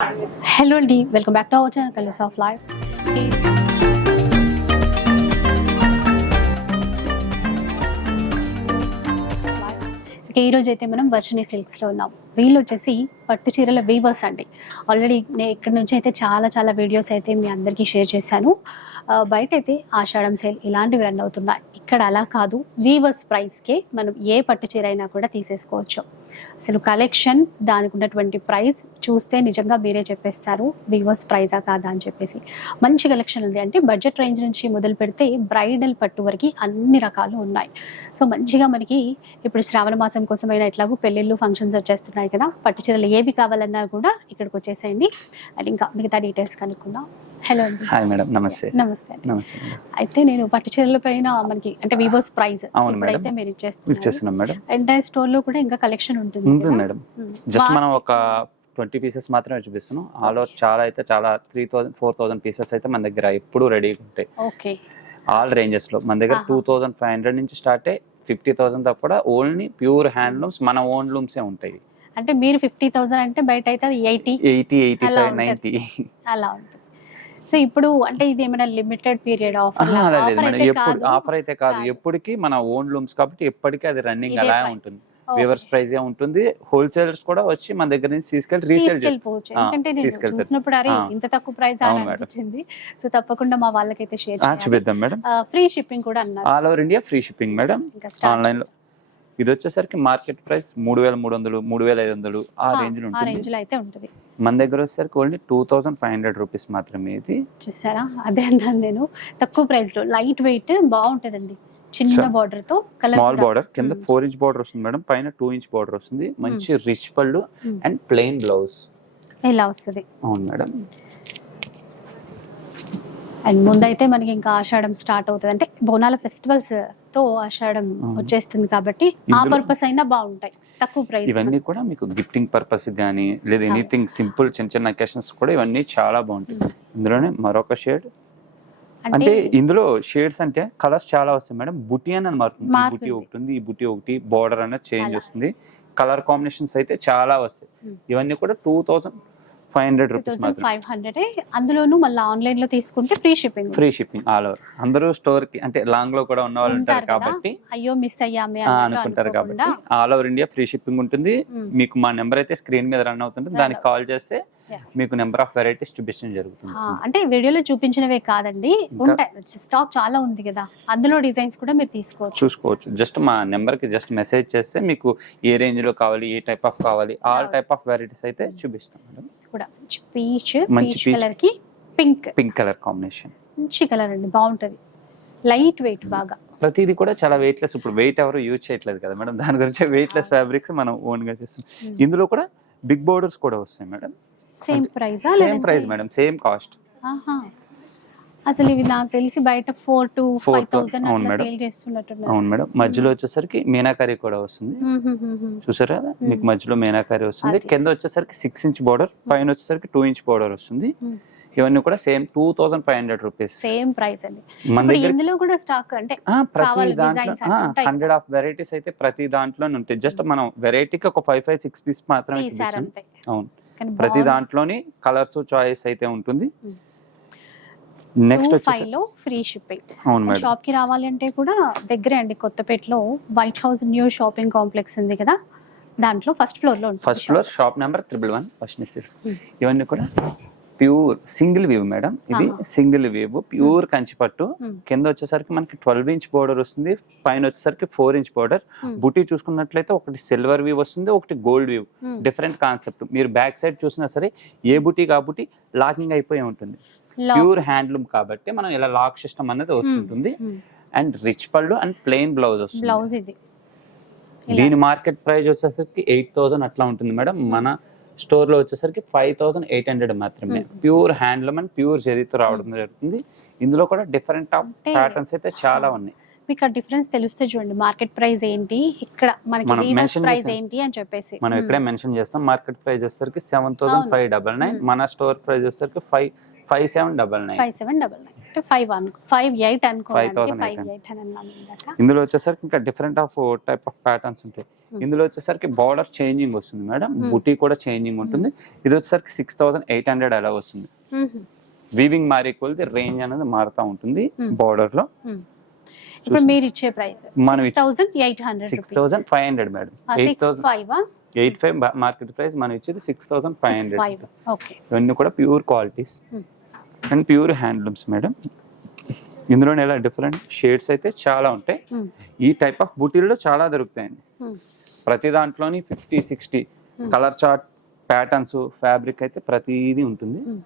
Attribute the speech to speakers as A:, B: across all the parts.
A: Hello అండి welcome back to our channel colours of life ఈ రోజు అయితే మనం వర్షిణి సిల్క్స్లో ఉన్నాం. వీళ్ళు వచ్చేసి పట్టు చీరల వీవర్స్ అండి. ఆల్రెడీ నేను ఇక్కడ నుంచి అయితే చాలా చాలా వీడియోస్ అయితే మీ అందరికీ షేర్ చేశాను. బయట అయితే ఆషాఢం సేల్ ఇలాంటివి రన్ అవుతున్నాయి. ఇక్కడ అలా కాదు. వీవర్స్ ప్రైస్కే మనం ఏ పట్టు చీర అయినా కూడా తీసేసుకోవచ్చు. అసలు కలెక్షన్ దానికి ఉన్నటువంటి ప్రైస్ చూస్తే నిజంగా మీరే చెప్పేస్తారు వీవర్స్ ప్రైజా కాదా అని చెప్పేసి. మంచి కలెక్షన్ ఉంది అంటే బడ్జెట్ రేంజ్ నుంచి మొదలు పెడితే బ్రైడల్ పట్టు వరకు అన్ని రకాలు ఉన్నాయి. సో మంచిగా మనకి ఇప్పుడు శ్రావణ మాసం కోసమైనా ఎట్లాగో పెళ్ళిళ్ళు ఫంక్షన్స్ వచ్చేస్తున్నాయి కదా పట్టు చీరలు ఏవి కావాలన్నా కూడా ఇక్కడికి వచ్చేసేయండి. అండ్ ఇంకా మిగతా డీటెయిల్స్ కనుక్కుందాం. హలో అండి.
B: హాయ్ మేడం నమస్తే.
A: నమస్తే అండి.
B: నమస్తే
A: అయితే నేను పట్టు చీరల పైన మనకి అంటే వివోస్ ప్రైస్. ఇప్పుడైతే మీరు
B: ఇచ్చేస్తున్నాం మేడం
A: ఎంటైర్ స్టోర్లో కూడా ఇంకా కలెక్షన్ ఉంటుంది
B: ఉంటుంది? మేడం. జస్ట్ మనం ఒక ట్వంటీ పీసెస్ మాత్రమే చూపిస్తున్నాం. ఆల్ ఓవర్ చాలా అయితే చాలా three thousand four thousand pieces అయితే మన దగ్గర ఎప్పుడు రెడీగా ఉంటాయి.
A: ఓకే.
B: ఆల్ రేంజెస్లో. మన దగ్గర. టూ థౌసండ్ ఫైవ్ హండ్రెడ్ నుంచి స్టార్ట్ అయ్యి ఫిఫ్టీ థౌసండ్ దాకా కూడా ఓన్లీ ప్యూర్ హ్యాండ్లూమ్స్ మన ఓన్ లూమ్సే ఉంటాయి.
A: అంటే మీరు ఫిఫ్టీ థౌసండ్ అంటే బయట అయితే అది eighty
B: eighty eighty five. Ninety
A: అలా ఉంటుంది. సో ఇప్పుడు అంటే ఇది ఏమైనా లిమిటెడ్ పీరియడ్ ఆఫర్ ఆఫర్ అయితే
B: ఎప్పుడు
A: కాదు.
B: ఆఫర్ అయితే కాదు.
A: కాదు.
B: ఎప్పటికీ మన ఓన్ లూమ్స్ కాబట్టి ఎప్పటికీ అది రన్నింగ్ అలా. ఉంటుంది. వివర్స్ ప్రైస్ ఏ ఉంటుంది. హోల్సేలర్స్ కూడా వచ్చి మన దగ్గర నుంచి తీసుకెళ్ళి రీసేల్ ఆ,
A: ఎందుకంటే నేను. చూసినప్పుడు అరే. ఇంత తక్కువ ప్రైస్. అనిపించింది. సో తప్పకుండా మా వాళ్ళకైతే షేర్
B: చూపిద్దాం మేడం.
A: ఫ్రీ షిప్పింగ్ కూడా అన్నారు.
B: All over India free shipping madam. ఆన్లైన్లో. ఇది వచ్చేసరికి మార్కెట్ ప్రైస్ మూడు వేల మూడు వందలు మూడు వేల ఐదు వందలు ఆ రేంజ్లో
A: రేంజ్ అయితే ఉంటుంది.
B: మన దగ్గర వచ్చేసరికి only two thousand five hundred rupees మాత్రమే ఇది.
A: చూసారా? అదే అన్నాను నేను. తక్కువ ప్రైస్లో లైట్ వెయిట్ బాగుంటదండి. చిన్న. బార్డర్తో
B: స్మాల్ బార్డర్ కింద
A: Hmm.
B: ఫోర్ ఇంచ్ బార్డర్ వస్తుంది మేడం. పైన టూ ఇంచ్ బార్డర్ వస్తుంది. మంచి రిచ్ పళ్ళు
A: Hmm.
B: అండ్ ప్లెయిన్ బ్లౌజ్
A: ఇలా వస్తుంది.
B: అవును మేడం.
A: అండ్ ముందైతే మనకి ఇంకా ఆషాఢం స్టార్ట్ అవుతుంది. అంటే బోనాల ఫెస్టివల్స్తో ఆషాఢం
B: అవును.
A: వచ్చేస్తుంది కాబట్టి ఆ పర్పస్ అయినా బాగుంటాయి. తక్కువ ప్రైస్
B: ఇవన్నీ కూడా మీకు గిఫ్టింగ్ పర్పస్ కానీ లేదా. ఎనీథింగ్ సింపుల్ చిన్న చిన్న అకేషన్స్ కూడా ఇవన్నీ చాలా బాగుంటాయి. ఇందులోనే మరొక షేడ్ అంటే ఇందులో షేడ్స్ అంటే కలర్స్ చాలా వస్తాయి మేడం బుటీ అని మారుతుంది. బుటీ ఒకటి ఉంది ఈ బుటీ ఒకటి బార్డర్ అనేది చేంజ్. వస్తుంది కలర్ కాంబినేషన్స్ అయితే చాలా వస్తాయి. ఇవన్నీ కూడా two thousand five hundred rupees
A: five hundred. అందులోనూ మళ్ళీ ఆన్లైన్లో తీసుకుంటే free shipping.
B: Free shipping all over. అందరూ స్టోర్కి అంటే లాంగ్లో కూడా ఉన్న వాళ్ళు ఉంటారు. కాబట్టి
A: అయ్యో మిస్ అయ్యామే
B: అనుకుంటారు కాబట్టి all over India free shipping ఉంటుంది. మీకు మా నెంబర్ అయితే స్క్రీన్ మీద రన్ అవుతుంది
A: Run
B: దానికి కాల్ చేస్తే. మీకు నెంబర్ ఆఫ్ వెరైటీస్ చూపించడం జరుగుతుంది.
A: అంటే వీడియోలో చూపించినవే కాదండి. ఉంటాయి. స్టాక్ చాలా ఉంది కదా. అందులో డిజైన్స్ కూడా మీరు తీసుకోవచ్చు.
B: చూసుకోవచ్చు. జస్ట్ మా నెంబర్కి జస్ట్ మెసేజ్ చేస్తే మీకు ఏ రేంజ్లో కావాలి ఏ టైప్ ఆఫ్ కావాలి ఆల్. టైప్ ఆఫ్ వెరైటీస్ అయితే చూపిస్తాం మేడం.
A: మంచి పీచ్ పీచ్. కలర్కి పింక్.
B: Pink colour combination.
A: మంచి కలర్ అండి బాగుంటది. లైట్ వెయిట్ బాగా.
B: ప్రతిదీ కూడా చాలా వెయిట్ లెస్ ఇప్పుడు వెయిట్ ఎవరు యూజ్ చేయట్లేదు కదా మేడం. దాని గురించి వెయిట్ లెస్ ఫ్యాబ్రిక్స్ మనం ఓన్గా చేస్తాం.
A: Hmm.
B: ఇందులో కూడా బిగ్ బోర్డర్స్ కూడా వస్తాయి madam.
A: Same price
B: same price madam same cost
A: అసలు ఇవి నాకు తెలిసి బయట four to five
B: to-
A: thousand
B: అవును మేడం.
A: సేల్ చేస్తున్నట్టున్నారు.
B: అవును మేడం. మధ్యలో వచ్చేసరికి మీనాకారి కూడా వస్తుంది. చూసారా? మీకు మధ్యలో మీనాకారి వస్తుంది. కింద వచ్చేసరికి సిక్స్ ఇంచ్ బార్డర్ పైన వచ్చేసరికి టూ ఇంచ్ బార్డర్ వస్తుంది. ఇవన్నీ కూడా same two thousand five hundred rupees
A: same price అండి.
B: మన దగ్గర
A: ఇందులో కూడా స్టాక్ అంటే
B: ప్రతి దాంట్లో హండ్రెడ్ ఆఫ్ వెరైటీస్ అయితే ప్రతి దాంట్లోనే ఉంటాయి. జస్ట్ మనం వెరైటీకి ఒక ఫైవ్ ఫైవ్ సిక్స్ పీస్ మాత్రమే అవును. ప్రతి దాంట్లోని కలర్స్ చాయిస్ అయితే ఉంటుంది. నెక్స్ట్
A: ఫైవ్
B: వచ్చేసి
A: లో ఫ్రీ షిప్పింగ్
B: అవును మేడం
A: షాప్కి రావాలి అంటే కూడా దగ్గరే అండి కొత్తపేటలో White House new shopping complex ఉంది కదా దాంట్లో ఫస్ట్ ఫ్లోర్లో ఉంటుంది
B: first floor shop number triple one first. ఇవన్నీ కూడా ప్యూర్ సింగిల్ వేవ్ మేడం ఇది. సింగిల్ వేవ్ ప్యూర్ కంచిపట్టు
A: Hmm.
B: కింద వచ్చేసరికి మనకి ట్వెల్వ్ ఇంచ్ బోర్డర్ వస్తుంది పైన వచ్చేసరికి ఫోర్ ఇంచ్ బోర్డర్. బుటీ చూసుకున్నట్లయితే ఒకటి సిల్వర్ వీవ్ వస్తుంది ఒకటి గోల్డ్ వీవ్. డిఫరెంట్ కాన్సెప్ట్ మీరు బ్యాక్ సైడ్ చూసినా సరే ఏ బుటీ ఆ బుటీ లాకింగ్ అయిపోయి ఉంటుంది. ప్యూర్ హ్యాండ్లూమ్ కాబట్టి మనం ఇలా లాక్ సిస్టమ్ అనేది వస్తుంటుంది. అండ్ రిచ్ పళ్ళు అండ్ ప్లెయిన్ బ్లౌజ్ వస్తుంది.
A: బ్లౌజ్ ఇది.
B: దీని మార్కెట్ ప్రైస్ వచ్చేసరికి ఎయిట్ థౌసండ్ అట్లా ఉంటుంది మేడం. మన స్టోర్లో వచ్చేసరికి ఫైవ్ థౌసండ్ ఎయిట్ హండ్రెడ్ మాత్రమే. ప్యూర్ హ్యాండ్లూమ్ అండ్ ప్యూర్ జరీతో రావడం జరుగుతుంది. ఇందులో కూడా డిఫరెంట్ ఆఫ్ ప్యాటర్న్స్ అయితే చాలా ఉన్నాయి.
A: మీకు ఆ డిఫరెన్స్ తెలుస్తే చూడండి మార్కెట్ ప్రైస్ ఏంటి ఇక్కడ మనకి ప్రైస్. ఏంటి అని చెప్పేసి
B: మనం ఇక్కడే మెన్షన్ చేస్తాం మార్కెట్ ప్రైస్ వచ్చేసరికి seven thousand. Five double nine మన స్టోర్ ప్రైస్ వచ్చేసరికి five five seven double nine
A: five seven double nine అంటే ఫైవ్ అను ఫైవ్ ఎయిట్ అనుకోండి
B: 5,800.
A: ఫైవ్ ఎయిట్ అని అన్నాను
B: ఇందులో వచ్చేసరికి ఇంకా different of type of patterns ఉంటాయి. ఇందులో వచ్చేసరికి బార్డర్ చేంజింగ్ వస్తుంది మేడం. బుటీ కూడా చేంజింగ్ ఉంటుంది ఇది వచ్చేసరికి సిక్స్ థౌసండ్ ఎయిట్ హండ్రెడ్ అలా వస్తుంది. వీవింగ్ మారే కొలిది రేంజ్ అనేది మారుతూ ఉంటుంది.
A: బార్డర్లో. ఇప్పుడు మీరు ఇచ్చే ప్రైస్
B: మనం
A: six thousand
B: five hundred madam. Eight thousand
A: five
B: eight five market price మనం ఇచ్చేది సిక్స్ థౌసండ్ ఫైవ్ హండ్రెడ్ ఇవన్నీ కూడా pure qualities
A: Hmm.
B: And pure handlooms madam. ఇందులో ఎలా డిఫరెంట్ షేడ్స్ అయితే చాలా ఉంటాయి.
A: మ్మ్.
B: ఈ టైప్ ఆఫ్ బుటీల్లో చాలా దొరుకుతాయండి.
A: మ్మ్.
B: ప్రతి దాంట్లోని fifty sixty
A: Hmm.
B: Colour chart patterns fabric అయితే ప్రతిదీ ఉంటుంది.
A: Hmm.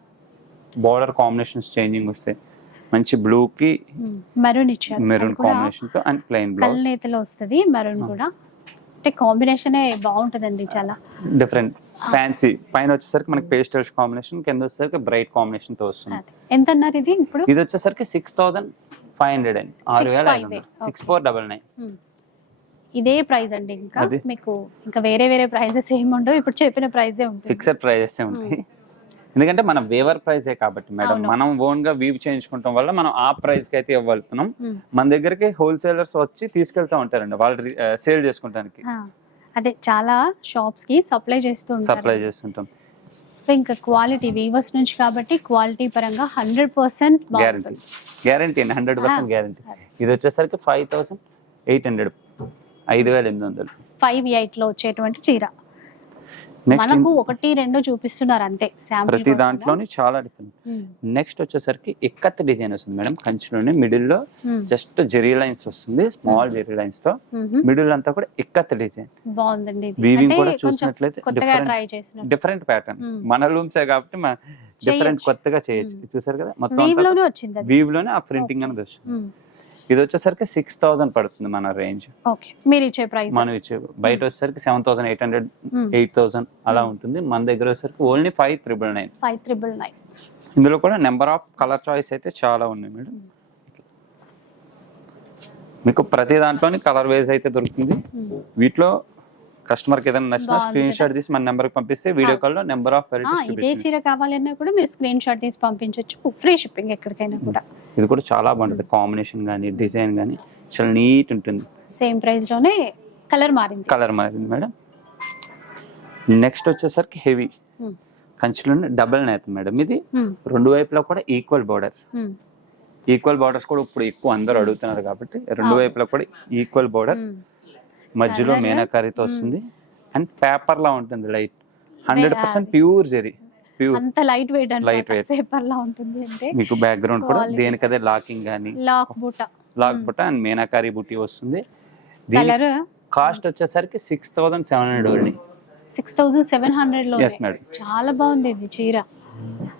B: బార్డర్ కాంబినేషన్స్ చేంజింగ్ వస్తాయి. మంచి బ్లూకి
A: మ్మ్. మెరూన్ ఇచ్చారు.
B: మెరూన్ కాంబినేషన్తో అండ్ ప్లెయిన్ బ్లౌజ్
A: కల్నేతలో వస్తుంది మెరూన్. కూడా. అంటే కాంబినేషనే బాగుంటుందండి చాలా.
B: డిఫరెంట్ ఫ్యాన్సీ పైన వచ్చేసరికి మనకి పేస్టల్ కాంబినేషన్ కింద వచ్చేసరికి బ్రైట్ కాంబినేషన్తో వస్తుంది.
A: ఎంత అన్నారు ఇది ఇప్పుడు?
B: ఇది వచ్చేసరికి సిక్స్ థౌసండ్ ఫైవ్ హండ్రెడ్ అండి ఆరు వేల ఐదు
A: 6,500.
B: వందలు సిక్స్ ఫోర్ డబల్ నైన్.
A: ఇదే ప్రైస్ అండి ఇంకా. మీకు ఇంకా వేరే వేరే ప్రైజెస్ ఏమి ఉండవు ఇప్పుడు చెప్పిన ప్రైజే ఉంటుంది.
B: ఫిక్సెడ్ ప్రైజెస్ ఉంటాయి. ఎందుకంటే మన వేవర్ ప్రైజే కాబట్టి మేడం. మనం ఓన్గా వీవ్ చేయించుకుంటాం వల్ల మనం ఆ ప్రైస్కి అయితే ఇవ్వగలుగుతున్నాం. మన దగ్గరికి హోల్సేలర్స్ వచ్చి తీసుకెళ్తా ఉంటారండి వాళ్ళు సేల్ చేసుకోవడానికి
A: ఆ, అదే చాలా షాప్స్కి సప్లై చేస్తూ
B: సప్లై చేస్తుంటాం.
A: సో ఇంకా క్వాలిటీ వీవర్స్ నుంచి కాబట్టి క్వాలిటీ పరంగా హండ్రెడ్ పర్సెంట్
B: గ్యారంటీ. గ్యారంటీ అండి హండ్రెడ్ పర్సెంట్ గ్యారంటీ. ఇది వచ్చేసరికి ఫైవ్ థౌసండ్ ఎయిట్ హండ్రెడ్ ఐదు వేల ఎనిమిది వందలు.
A: ఫైవ్ ఎయిట్లో వచ్చేటువంటి చీర. మనకు ఒకటి రెండు చూపిస్తున్నారు అంతే
B: ప్రతి దాంట్లోని చాలా డిఫరెంట్ నెక్స్ట్ వచ్చేసరికి ఎక్కత్ డిజైన్ వస్తుంది మేడం. కంచిలోని మిడిల్లో జస్ట్ జెరీ లైన్స్ వస్తుంది స్మాల్ జెరీ లైన్స్తో. మిడిల్ అంతా కూడా ఎక్కత్ డిజైన్
A: బాగుందండి.
B: వీవింగ్ కూడా చూసినట్లయితే డిఫరెంట్ డిఫరెంట్ ప్యాటర్న్
A: Hmm.
B: మన రూమ్సే కాబట్టి డిఫరెంట్. కొత్తగా చేయొచ్చు.
A: Hmm.
B: చూసారు కదా? మొత్తం వీవ్లోనే ఆ ప్రింటింగ్ అనేది వస్తుంది. ఇది వచ్చేసరికి సిక్స్ థౌసండ్ పడుతుంది మన రేంజ్
A: ఓకే. మీరు ఇచ్చే ప్రైస్
B: మనం ఇచ్చే బయట వచ్చేసరికి seven thousand eight hundred eight thousand అలా ఉంటుంది. మన దగ్గర వచ్చేసరికి only five triple nine
A: five triple nine
B: ఇందులో కూడా నెంబర్ ఆఫ్ కలర్ చాయిస్ అయితే చాలా ఉన్నాయి మేడం. మీకు ప్రతి దాంట్లోని కలర్ వైజ్ అయితే దొరుకుతుంది. వీటిలో కస్టమర్కి ఏదైనా నచ్చినా స్క్రీన్ షాట్ తీసి మన నెంబర్కి పంపిస్తే వీడియో కాల్లో నెంబర్ ఆఫ్
A: ఇదే
B: వెరైటీస్
A: చీర కావాలన్నా కూడా మీరు స్క్రీన్ షాట్ తీసి పంపించవచ్చు ఫ్రీ షిప్పింగ్ ఎక్కడికైనా కూడా.
B: ఇది కూడా చాలా బాగుంటుంది. కాంబినేషన్ కానీ డిజైన్ కానీ చాలా నీట్ ఉంటుంది.
A: సేమ్ ప్రైస్లోనే కలర్ మారింది.
B: కలర్ మారింది మేడం. నెక్స్ట్ వచ్చేసరికి హెవీ. కంచిలోనే డబల్ నేత మేడం. ఇది. రెండు వైపులా కూడా ఈక్వల్ బార్డర్. ఈక్వల్ బార్డర్స్ కూడా ఇప్పుడు ఎక్కువ అందరూ అడుగుతున్నారు కాబట్టి రెండు. వైపులా కూడా ఈక్వల్ బార్డర్. మధ్యలో మీనాకారితో వస్తుంది. అండ్ పేపర్ లా ఉంటుంది light. Hundred percent. Pure zari. Pure.
A: అంత లైట్ వెయిట్ అంటే
B: weight.
A: పేపర్ లా ఉంటుంది అంటే
B: మీకు బ్యాక్గ్రౌండ్ కూడా. దేనికదే లాకింగ్ కానీ
A: lock buta
B: lock butta and meenakari బుట్టి వస్తుంది.
A: కలర్
B: కాస్ట్ వచ్చేసరికి six thousand seven hundred
A: six thousand seven
B: హండ్రెడ్లో
A: చాలా బాగుంది ఇది చీర.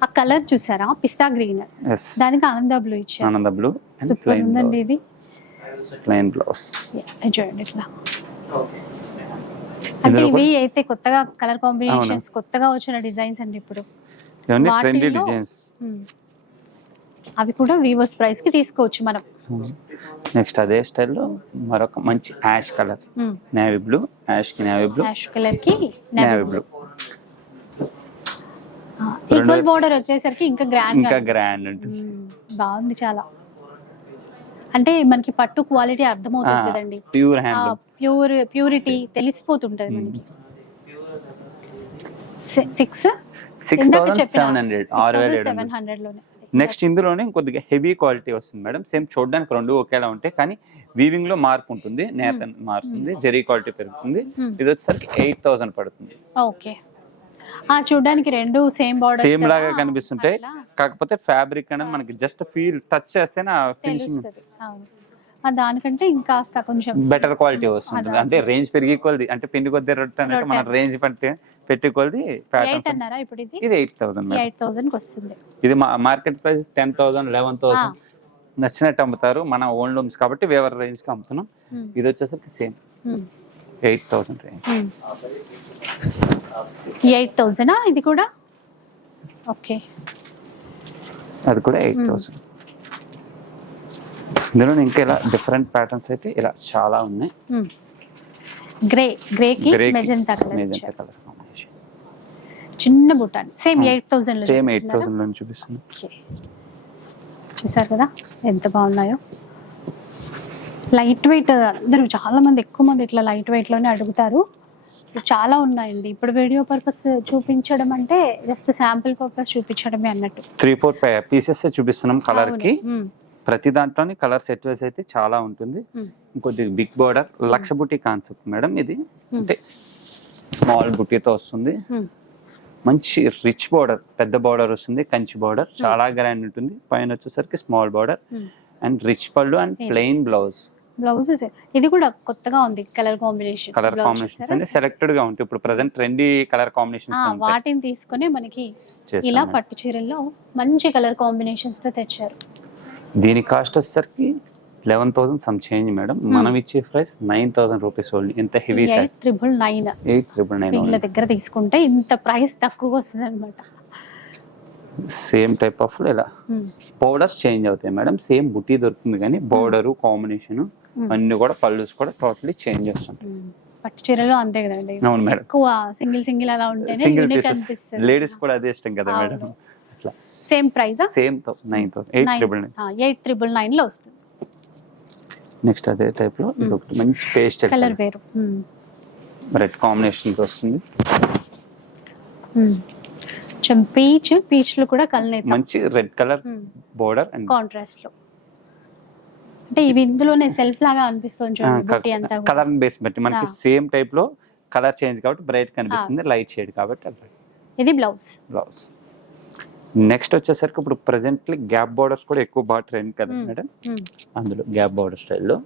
A: ఆ కలర్ చూసారా? పిస్తా గ్రీన్. దానికి ఆనంద బ్లూ ఇచ్చారు.
B: ఆనంద బ్లూ అండ్
A: సూపర్
B: ప్లెయిన్
A: ఉందండి ఇది.
B: ప్లెయిన్ బ్లౌజ్
A: చూడండి ఇట్లా. అంటే ఇవి అయితే కొత్తగా కలర్ కాంబినేషన్స్ కొత్తగా వచ్చిన డిజైన్స్ అండి ఇప్పుడు.
B: ఇవన్నీ ట్రెండీ డిజైన్స్.
A: అవి కూడా వీవర్స్ ప్రైస్కి తీసుకోవచ్చు మనం.
B: నెక్స్ట్ అదే స్టైల్లో మరొక మంచి యాష్ కలర్. నేవీ బ్లూ యాష్కి నేవీ బ్లూ
A: యాష్ కలర్కి
B: నేవీ బ్లూ
A: ఈక్వల్ బోర్డర్ వచ్చేసరికి ఇంకా గ్రాండ్
B: ఇంకా గ్రాండ్ ఉంటుంది.
A: బాగుంది చాలా. అంటే మనకి పట్టు క్వాలిటీ అర్థమవుతుంది కదండి.
B: ప్యూర్ హ్యాండ్
A: ప్యూర్ ప్యూరిటీ తెలిసిపోతుంటది మనకి. సిక్స్
B: సిక్స్ సెవెన్ హండ్రెడ్ ఆరు వేల
A: సెవెన్ హండ్రెడ్లోనే.
B: నెక్స్ట్ ఇందులోనే కొద్దిగా హెవీ క్వాలిటీ వస్తుంది మేడం. సేమ్ చూడడానికి రెండు ఒకేలా ఉంటాయి కానీ వీవింగ్లో మార్పు ఉంటుంది నేత మారుతుంది జెరీ క్వాలిటీ పెరుగుతుంది.
A: Hmm.
B: ఇది వచ్చేసరికి ఎయిట్ థౌసండ్ పడుతుంది.
A: ఓకే. చూడడానికి రెండు సేమ్ బార్డర్
B: సేమ్ లాగా కనిపిస్తుంటాయి కాకపోతే ఫ్యాబ్రిక్ అనేది మనకి జస్ట్ ఫీల్ టచ్ ఫినిషింగ్
A: తెలుస్తుంది. అవును. ఆ దానికంటే ఇంకాస్త కొంచెం
B: బెటర్ క్వాలిటీ వస్తుంది. అంటే రేంజ్ పెరిగి కొలది. అంటే పిండి కొద్ది రొట్టె అన్నట్టు మన. రేంజ్ పడితే పెట్టి కొలది
A: అన్నారా ఇప్పుడు ఇది?
B: ఇది ఎయిట్ థౌసండ్
A: ఎయిట్ థౌసండ్ వస్తుంది.
B: ఇది market price ten thousand eleven thousand నచ్చినట్టు అమ్ముతారు. మన ఓన్ లూమ్స్ కాబట్టి వేవర్ రేంజ్కి అమ్ముతున్నాం.
A: Hmm.
B: ఇది వచ్చేసరికి same. Eight thousand
A: eight thousand? ఇది కూడా? ఓకే.
B: అది కూడా ఎయిట్. థౌసండ్. ఇందులో ఇంకా ఇలా డిఫరెంట్ ప్యాటర్న్స్ అయితే ఇలా చాలా ఉన్నాయి.
A: గ్రే గ్రే కి కలర్
B: మెజంతా కలర్ కాంబినేషన్.
A: చిన్న బుట్టాన్ same. Eight thousand
B: same eight థౌసండ్లో చూపిస్తుంది
A: చూసారు కదా ఎంత బాగున్నాయో? లైట్ వెయిట్ అందరూ చాలా మంది ఎక్కువ మంది ఇట్లా లైట్ వెయిట్లోనే అడుగుతారు. చాలా ఉన్నాయండి. ఇప్పుడు వీడియో పర్పస్ చూపించడం అంటే జస్ట్ శాంపుల్ పర్పస్ చూపించడమే అన్నట్టు.
B: త్రీ ఫోర్ పీసెస్ చూపిస్తున్నాం
A: కలర్కి.
B: ప్రతి దాంట్లోని కలర్ సెట్ వైస్ అయితే చాలా ఉంటుంది. ఇంకొద్ది బిగ్ బోర్డర్ లక్ష బుట్టి కాన్సెప్ట్ మేడం ఇది. అంటే స్మాల్ బుట్టీతో వస్తుంది. మంచి రిచ్ బార్డర్ పెద్ద బార్డర్ వస్తుంది కంచి బార్డర్. చాలా గ్రాండ్ ఉంటుంది. పైన వచ్చేసరికి స్మాల్ బార్డర్. అండ్ రిచ్ పళ్ళు అండ్. Plain blouse.
A: బ్లౌజెస్ ఇది కూడా కొత్తగా ఉంది కలర్ కాంబినేషన్.
B: కలర్ కాంబినేషన్స్ అంటే సెలెక్టెడ్గా ఉంటాయి ఇప్పుడు ప్రజెంట్ ట్రెండీ కలర్ కాంబినేషన్స్ ఉంటాయి.
A: వాటిని తీసుకొని మనకి ఇలా. పట్టు చీరల్లో మంచి కలర్ కాంబినేషన్స్తో తెచ్చారు.
B: దీని కాస్ట్ వచ్చేసరికి eleven thousand some change madam. మనం ఇచ్చే price nine thousand rupees only ఎంత heavy size
A: triple nine
B: eight triple nine
A: వీళ్ళ దగ్గర తీసుకుంటే ఇంత ప్రైస్ తక్కువగా వస్తుంది అనమాట
B: సేమ్ టైప్ ఆఫ్ ఇలా పౌడర్స్ చేంజ్ అవుతాయి మేడం. సేమ్ బుట్టి దొరుకుతుంది కానీ బోర్డర్ కాంబినేషన్ అన్ని కూడా పళ్ళుస్ కూడా టోటలీ చేంజ్ చేస్తుంటాయి.
A: పట్టు చీరలో అంతే కదండి.
B: అవును మేడం.
A: ఎక్కువ సింగిల్ సింగిల్ అలా ఉంటేనే
B: సింగిల్
A: యూనిక్
B: పీసెస్
A: అనిపిస్తుంది.
B: లేడీస్ కూడా అదే ఇష్టం కదా మేడం.
A: అవును.
B: అట్లా
A: same price
B: same nine thousand eight triple nine
A: eight triple నైన్లో వస్తుంది.
B: నెక్స్ట్ అదే టైప్లో ఇది ఒకటి మంచి పేస్ట్
A: కలర్ వేరు.
B: రెడ్ కాంబినేషన్ వస్తుంది.
A: కొంచెం పీచ్ పీచ్లో కూడా కలనేత
B: మంచి రెడ్ కలర్ బోర్డర్ అండ్
A: కాంట్రాస్ట్లో. అంటే ఇవి ఇందులోనే సెల్ఫ్ లాగా అనిపిస్తుంది చూడండి.
B: కలర్ బేస్ బట్టి మనకి. సేమ్ టైప్లో కలర్ చేంజ్ కాబట్టి బ్రైట్ కనిపిస్తుంది లైట్ షేడ్ కాబట్టి
A: ఇది బ్లౌజ్
B: బ్లౌజ్ నెక్స్ట్ వచ్చేసరికి ఇప్పుడు ప్రెసెంట్లీ గ్యాప్ బార్డర్స్ కూడా ఎక్కువ బాగా ట్రెండ్ కదా. మేడం అందులో గ్యాప్ బార్డర్ స్టైల్లో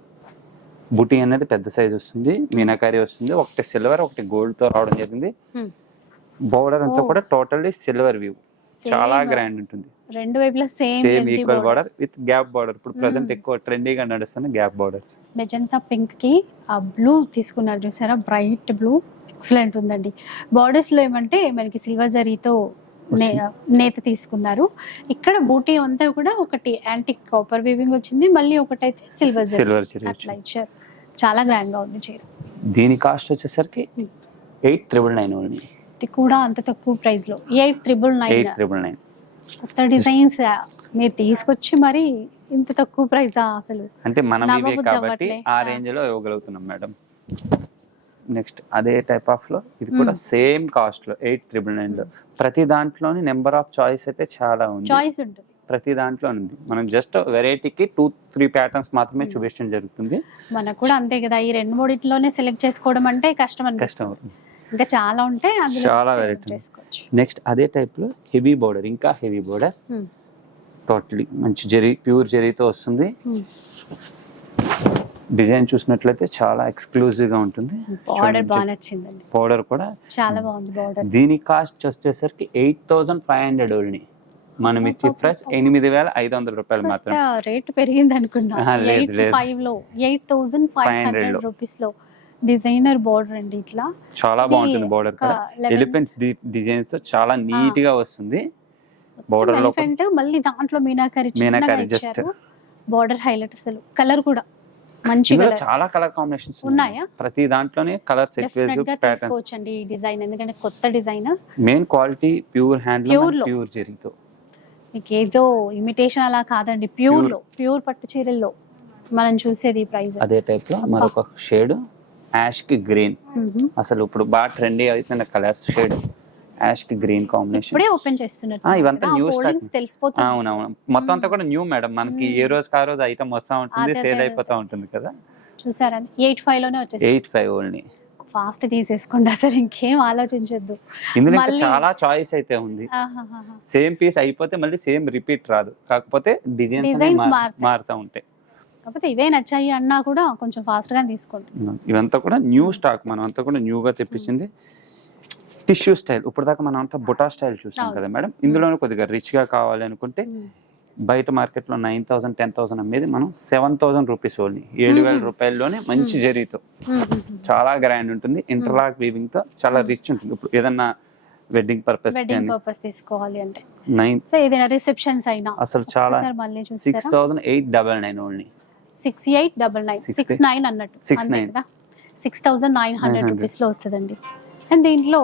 B: బుటీ అనేది పెద్ద సైజ్ వస్తుంది మీనాకారి వస్తుంది ఒకటి సిల్వర్ ఒకటి గోల్డ్తో రావడం జరిగింది. బోర్డర్ అంతా. కూడా టోటల్లీ సిల్వర్ వ్యూ చాలా గ్రాండ్ ఉంటుంది.
A: రెండు వైపులా same
B: same equal border with gap border ఇప్పుడు ప్రెసెంట్
A: Hmm.
B: ఎక్కువ ట్రెండీగా నడుస్తున్న గ్యాప్ బార్డర్స్
A: మెజంతా పింక్కి ఆ బ్లూ తీసుకున్నారు చూసారా? బ్రైట్ బ్లూ ఎక్సలెంట్ ఉందండి. బార్డర్స్లో ఏమంటే మనకి సిల్వర్ జరీతో నేత తీసుకున్నారు. ఇక్కడ బూటీ అంతా కూడా ఒకటి యాంటిక్ కాపర్ వీవింగ్ వచ్చింది. మళ్ళీ ఒకటైతే సిల్వర్ జరీ
B: సిల్వర్
A: అట్లా ఇచ్చారు చాలా గ్రాండ్గా ఉంది చీర.
B: దీని కాస్ట్ వచ్చేసరికి. ఎయిట్ త్రిబుల్ నైన్ ఓన్లీ
A: ఇది కూడా అంత తక్కువ ప్రైస్లో. Eight triple nine
B: triple nine
A: కొత్త డిజైన్స్ మీరు తీసుకొచ్చి మరి ఇంత తక్కువ ప్రైజా అసలు?
B: అంటే మనం ఇవే కాబట్టి. ఆ. రేంజ్లో ఇవ్వగలుగుతున్నాం మేడం. నెక్స్ట్ అదే టైప్ ఆఫ్లో ఇది కూడా సేమ్ కాస్ట్లో ఎయిట్ ట్రిపుల్ నైన్లో. ప్రతి దాంట్లోని నెంబర్ ఆఫ్ చాయిస్ అయితే చాలా ఉంది.
A: చాయిస్ ఉంటుంది.
B: ప్రతి దాంట్లో ఉంది. మనం జస్ట్ వెరైటీకి టూ త్రీ ప్యాటర్న్స్ మాత్రమే. చూపించడం జరుగుతుంది.
A: మనకు కూడా అంతే కదా ఈ రెండు మూడిట్లోనే సెలెక్ట్ చేసుకోవడం అంటే కష్టం
B: కష్టం
A: ఇంకా చాలా ఉంటే అందులో
B: చాలా.
A: చేసుకోవచ్చు.
B: నెక్స్ట్ అదే టైప్లో హెవీ బోర్డర్ ఇంకా హెవీ బోర్డర్
A: Hmm.
B: టోటలీ మంచి జరీ ప్యూర్ జరీతో వస్తుంది.
A: Hmm.
B: డిజైన్ చూసినట్లయితే చాలా ఎక్స్క్లూజివ్గా ఉంటుంది.
A: బార్డర్ బాగా నచ్చిందండి.
B: పౌడర్ కూడా.
A: చాలా బాగుంది బార్డర్
B: దీని కాస్ట్ వచ్చేసరికి eight thousand five hundred only. మనం ఇచ్చే ప్రైస్ ఎనిమిది వేల ఐదు వందల రూపాయలు మాత్రం
A: రేట్ పెరిగింది అనుకున్నా.
B: ఫైవ్లో
A: ఎయిట్ థౌసండ్ ఫైవ్
B: 500
A: హండ్రెడ్. రూపీస్లో. డిజైనర్ బార్డర్ అండి ఇట్లా.
B: చాలా బాగుంటుంది బోర్డర్
A: ఒక
B: కూడా.
A: 11
B: ఎలిఫెంట్స్ డిజైన్స్తో చాలా నీట్గా వస్తుంది. Border లో
A: మళ్ళీ దాంట్లో మీనాకరి
B: మీనాకరి.
A: ఇచ్చారు. బార్డర్ హైలైట్ అసలు. కలర్ కూడా. మంచి
B: చాలా కలర్ కాంబినేషన్స్
A: ఉన్నాయా?
B: ప్రతి దాంట్లోనే కలర్ సెట్ ప్యాటర్న్స్
A: అండి ఈ డిజైన్ ఎందుకంటే కొత్త design
B: main quality pure hand. Pure జరీతో
A: ఏదో ఇమిటేషన్ అలా కాదండి. ప్యూర్. లో. ప్యూర్ పట్టు చీరల్లో మనం చూసేది ప్రైస్
B: అదే టైప్లో మరొక షేడ్ యాష్కి గ్రీన్ అసలు ఇప్పుడు బాగా ట్రెండీ అవుతున్న కలర్ షేడ్ యాష్కి గ్రీన్ కాంబినేషన్.
A: ఇప్పుడే ఓపెన్ చేస్తున్నారు
B: ఇవంతా stock.
A: తెలిసిపోతుంది.
B: అవునవును. మొత్తం అంతా కూడా న్యూ మేడం మనకి ఏ రోజు ఆ రోజు ఐటమ్ వస్తా ఉంటుంది సేల్ అయిపోతా ఉంటుంది కదా.
A: చూసారా? ఎయిట్ ఫైవ్లోనే వచ్చేసి
B: ఎయిట్ ఫైవ్ ఓన్లీ.
A: ఫాస్ట్ తీసేసుకోండి అసలు ఇంకేం ఆలోచించొద్దు.
B: ఇందులో చాలా చాయిస్ అయితే ఉంది. సేమ్ పీస్ అయిపోతే మళ్ళీ సేమ్ రిపీట్ రాదు. కాకపోతే డిజైన్స్. మారుతూ ఉంటాయి.
A: కాకపోతే ఇవే నచ్చాయి అన్నా కూడా కొంచెం ఫాస్ట్గా తీసుకోండి.
B: ఇవంతా కూడా న్యూ స్టాక్ మనం అంతా కూడా న్యూగా తెప్పించింది టిష్యూ స్టైల్ ఇప్పుడు దాకా మనం అంతా బుటా స్టైల్ చూసాం. కదా మేడం. ఇందులోనే కొద్దిగా రిచ్గా కావాలి అనుకుంటే బయట మార్కెట్లో నైన్ థౌసండ్ టెన్ థౌసండ్ అమ్మేది మనం సెవెన్ థౌసండ్ రూపీస్ ఓన్లీ. ఏడు వేల రూపాయల్లోనే మంచి జరీతో. చాలా గ్రాండ్ ఉంటుంది. ఇంటర్లాక్ వీవింగ్తో చాలా రిచ్ ఉంటుంది. ఇప్పుడు ఏదన్నా వెడ్డింగ్ పర్పస్
A: వెడ్డింగ్ పర్పస్ తీసుకోవాలి అంటే.
B: నైన్
A: సో ఏదైనా రిసెప్షన్స్ అయినా
B: అసలు చాలా six thousand eight double nine only.
A: Six eight double nine six nine అన్నట్టు. అంతే. కదా? Six thousand nine hundred
B: 900.
A: రూపీస్లో వస్తుందండి. అండ్ దీంట్లో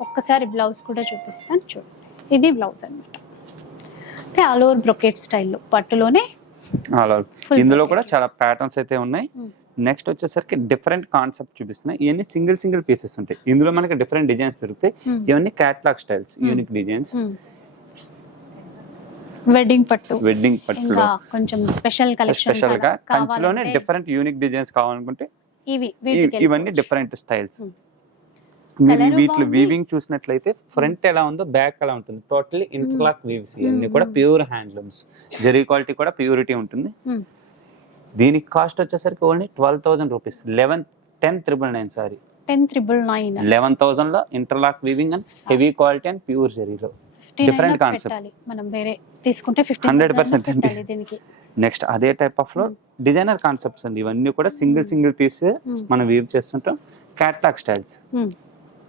A: ఒక్కసారి బ్లౌజ్ కూడా చూపిస్తాను చూడండి ఇది బ్లౌజ్ అన్నమాట. అంటే ఆల్ ఓవర్ బ్రొకెట్ స్టైల్లో పట్టులోనే
B: ఇందులో. కూడా చాలా ప్యాటర్న్స్ అయితే ఉన్నాయి.
A: Hmm.
B: నెక్స్ట్ వచ్చేసరికి డిఫరెంట్ కాన్సెప్ట్ చూపిస్తున్నాయి. ఇవన్నీ సింగిల్ సింగిల్ పీసెస్ ఉంటాయి. ఇందులో మనకి డిఫరెంట్ డిజైన్స్ దొరుకుతాయి.
A: Hmm.
B: ఇవన్నీ catalogue styles
A: Hmm.
B: Unique designs
A: wedding పట్టు.
B: వెడ్డింగ్ పట్టులో.
A: కొంచెం స్పెషల్ కలెక్షన్
B: స్పెషల్గా కంచిలోనే డిఫరెంట్ యూనిక్ డిజైన్స్ కావాలనుకుంటే
A: ఇవి
B: ఇవన్నీ డిఫరెంట్ స్టైల్స్. మీరు వీటిలో. వీవింగ్ చూసినట్లయితే ఫ్రంట్ ఎలా ఉందో బ్యాక్ ఎలా ఉంటుంది. టోటల్లీ ఇంటర్లాక్ వీవ్స్ ఇవన్నీ. కూడా ప్యూర్ హ్యాండ్లూమ్స్ జరీ క్వాలిటీ కూడా ప్యూరిటీ ఉంటుంది. దీనికి కాస్ట్ వచ్చేసరికి only twelve thousand rupees eleven ten triple nine sorry
A: ten triple nine
B: eleven థౌసండ్లో interlock weaving and heavy quality and pure జరీలో concept.
A: పెట్టాలి. మనం వేరే తీసుకుంటే ఫిఫ్టీ
B: 100% అండి.
A: దీనికి.
B: నెక్స్ట్ అదే టైప్ ఆఫ్లో డిజైనర్ కాన్సెప్ట్స్ అండి. ఇవన్నీ కూడా సింగిల్ సింగిల్ పీస్
A: Hmm.
B: మనం వీవ్ చేస్తుంటాం. Catalogue styles
A: Hmm.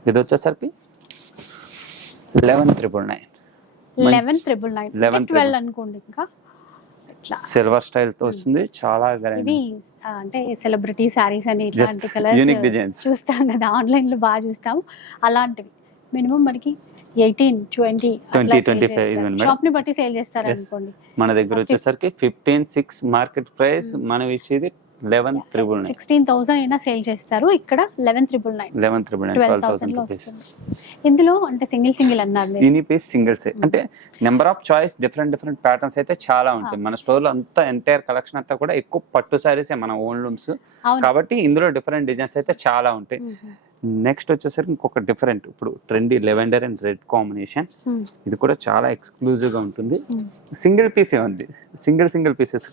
B: ఇది వచ్చేసరికి eleven triple nine
A: eleven triple nine
B: 11
A: twelve అనుకోండి ఇంకా.
B: సిల్వర్ స్టైల్తో వస్తుంది. చాలా
A: అంటే సెలబ్రిటీ శారీస్ అని ఇట్లాంటి కలర్స్. చూస్తాం కదా. ఆన్లైన్లో బాగా చూస్తాం. అలాంటివి. మినిమం మనకి ఎయిటీన్ ట్వంటీ
B: 20, 25 even madam.
A: షాప్ని బట్టి సేల్ చేస్తారు. అనుకోండి.
B: మన దగ్గర వచ్చేసరికి ఫిఫ్టీన్ సిక్స్ మార్కెట్ ప్రైస్ మనం ఇచ్చేది eleven triple nine
A: sixteen thousand అయినా సేల్ చేస్తారు. ఇక్కడ eleven triple nine
B: eleven triple nine
A: twelve thousand ఇందులో అంటే సింగిల్ సింగిల్ అన్నారు మీరు.
B: ఎనీ పీస్ సింగిల్స్ అంటే number of choice different different patterns అయితే చాలా ఉంటాయి. మన స్టోర్లో అంతా ఎంటైర్ కలెక్షన్ అంతా కూడా ఎక్కువ పట్టు సారీస్ మన ఓన్ లూమ్స్ కాబట్టి ఇందులో డిఫరెంట్ డిజైన్స్ అయితే చాలా ఉంటాయి.
A: మ్మ్.
B: నెక్స్ట్ వచ్చేసరికి ఇంకొక డిఫరెంట్ ఇప్పుడు trendy lavender and red combination. ఇది కూడా చాలా ఎక్స్క్లూజివ్గా ఉంటుంది. సింగిల్ పీసే ఉంది సింగిల్ సింగిల్ పీసెస్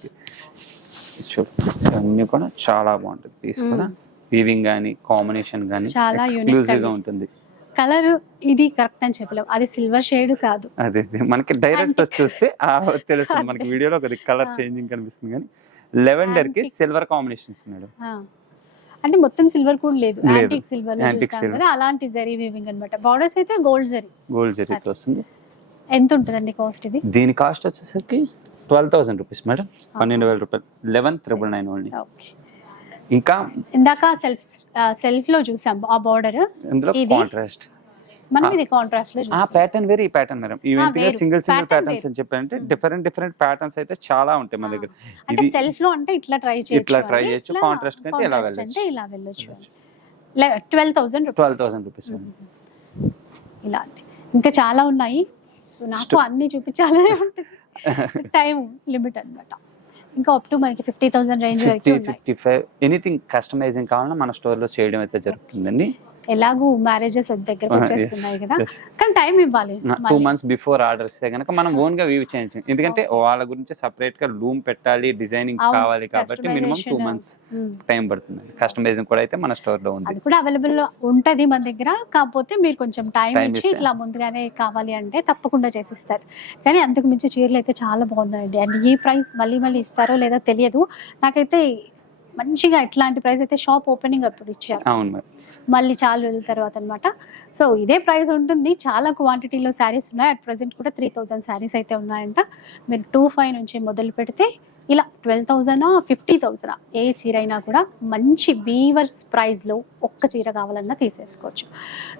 B: అన్ని కూడా చాలా బాగుంటుంది తీసుకున్నా వీవింగ్ కానీ కాంబినేషన్ కానీ
A: చాలా ఎక్స్క్లూజివ్గా.
B: ఉంటుంది
A: కలర్ ఇది కరెక్ట్ అని చెప్పలేము అది సిల్వర్ షేడ్ కాదు
B: అదే. మనకి డైరెక్ట్
A: Antique.
B: చూస్తే ఆ తెలుస్తుంది మనకి. వీడియోలో కలర్. చేంజింగ్ కనిపిస్తుంది కానీ
A: లెవెండర్కి.
B: Silver combinations madam.
A: అంటే మొత్తం సిల్వర్ కూడా లేదు. Antique silver. కదా అలాంటి జరీ వీవింగ్ అన్నమాట. బార్డర్స్ అయితే గోల్డ్ జరీ.
B: గోల్డ్ జరీతో వస్తుంది
A: ఎంత ఉంటుందండి కాస్ట్ ఇది?
B: దీని కాస్ట్ వచ్చేసరికి ట్వెల్వ్ థౌసండ్ రూపీస్ మేడం. పన్నెండు వేల రూపాయలు. Eleven triple nine only
A: okay
B: ఇంకా
A: ఇందాక సెల్ఫ్ సెల్ఫ్లో చూసాం ఆ బార్డర్
B: ఇందులో
A: ఇది?
B: కాంట్రాస్ట్
A: మనం. ఇది కాంట్రాస్ట్లో
B: ఆ ప్యాటర్న్ వేరే ఈ pattern madam event. Single single patterns. అని చెప్పారంటే. డిఫరెంట్ డిఫరెంట్ ప్యాటర్న్స్ అయితే చాలా ఉంటాయి మన. దగ్గర.
A: అంటే సెల్ఫ్లో అంటే ఇట్లా ట్రై చేయొచ్చు
B: ఇట్లా
A: అని,
B: చేయొచ్చు,
A: ఇట్లా
B: contrast కి అయితే ఇలా వెళ్ళొచ్చు.
A: అంటే ఇలా వెళ్ళొచ్చు twelve thousand
B: twelve thousand rupees
A: ఇలా ఇంకా చాలా ఉన్నాయి. సో నాకు అన్ని చూపించాలనే ఉంటుంది. టైం లిమిట్ అన్నమాట. ఇంకా అప్ టు మనకి fifty thousand range
B: fifty fifty five anything customizing కావాలన్నా మన స్టోర్లో చేయడం అయితే జరుగుతుందండి.
A: ఎలాగూ మ్యారేజెస్ దగ్గరకు
B: Ah,
A: వచ్చేస్తున్నాయి కదా. కానీ టైం ఇవ్వాలి
B: టూ. మంత్స్ బిఫోర్ ఆర్డర్ ఇస్తే కనుక మనం ఓన్గా వీవ్ చేయించాం ఎందుకంటే వాళ్ళ గురించి సపరేట్గా లూమ్ పెట్టాలి డిజైనింగ్ కావాలి కాబట్టి మినిమం టూ. మంత్స్. టైం పడుతుంది. కస్టమైజింగ్ కూడా అయితే మన స్టోర్లో ఉంది.
A: కూడా అవైలబుల్ ఉంటది మన దగ్గర. కాకపోతే మీరు కొంచెం టైం ఇచ్చి. ఇట్లా ముందుగానే కావాలి అంటే తప్పకుండా చేసిస్తారు. కానీ అంతకు మించి చీరలు అయితే చాలా బాగున్నాయండి. అండ్ ఈ ప్రైస్ మళ్ళీ మళ్ళీ ఇస్తారో లేదో తెలియదు. నాకైతే మంచిగా ఇట్లాంటి ప్రైస్ అయితే షాప్ ఓపెనింగ్ అప్పుడు ఇచ్చారు.
B: అవును
A: మళ్ళీ చాలా రోజుల తర్వాత అనమాట సో ఇదే ప్రైస్ ఉంటుంది. చాలా క్వాంటిటీలో శారీస్ ఉన్నాయి. అట్ ప్రజెంట్ కూడా త్రీ థౌజండ్ శారీస్ అయితే ఉన్నాయంట. మీరు టూ ఫైవ్ నుంచి మొదలు పెడితే ఇలా ట్వెల్వ్ థౌజండ్ ఫిఫ్టీ థౌజండ్ ఏ చీర అయినా కూడా మంచి వీవర్స్ ప్రైస్లో ఒక్క చీర కావాలన్నా తీసేసుకోవచ్చు.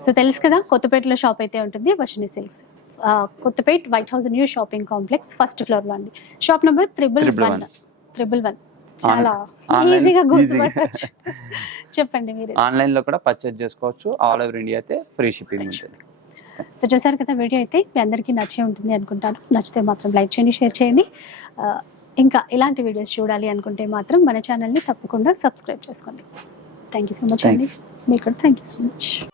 A: సో తెలుసు కదా కొత్తపేటలో షాప్ అయితే ఉంటుంది. Varshini silks Kothapeta white house new shopping complex first ఫ్లోర్లో అండి. Shop number triple one. Triple one చాలా ఈజీగా. గుర్తుపట్టచ్చు. చెప్పండి మీరు.
B: ఆన్లైన్లో కూడా పర్చేజ్ చేసుకోవచ్చు. ఆల్ ఓవర్ ఇండియా అయితే ఫ్రీ షిప్పింగ్ ఉంటుంది.
A: సో చూసారు కదా వీడియో అయితే? మీ అందరికీ నచ్చే ఉంటుంది అనుకుంటాను. నచ్చితే మాత్రం లైక్ చేయండి షేర్ చేయండి. ఇంకా ఇలాంటి వీడియోస్ చూడాలి అనుకుంటే మాత్రం మన ఛానల్ని తప్పకుండా సబ్స్క్రైబ్ చేసుకోండి. థ్యాంక్ యూ సో మచ్ అండి. మీకు కూడా థ్యాంక్ యూ సో మచ్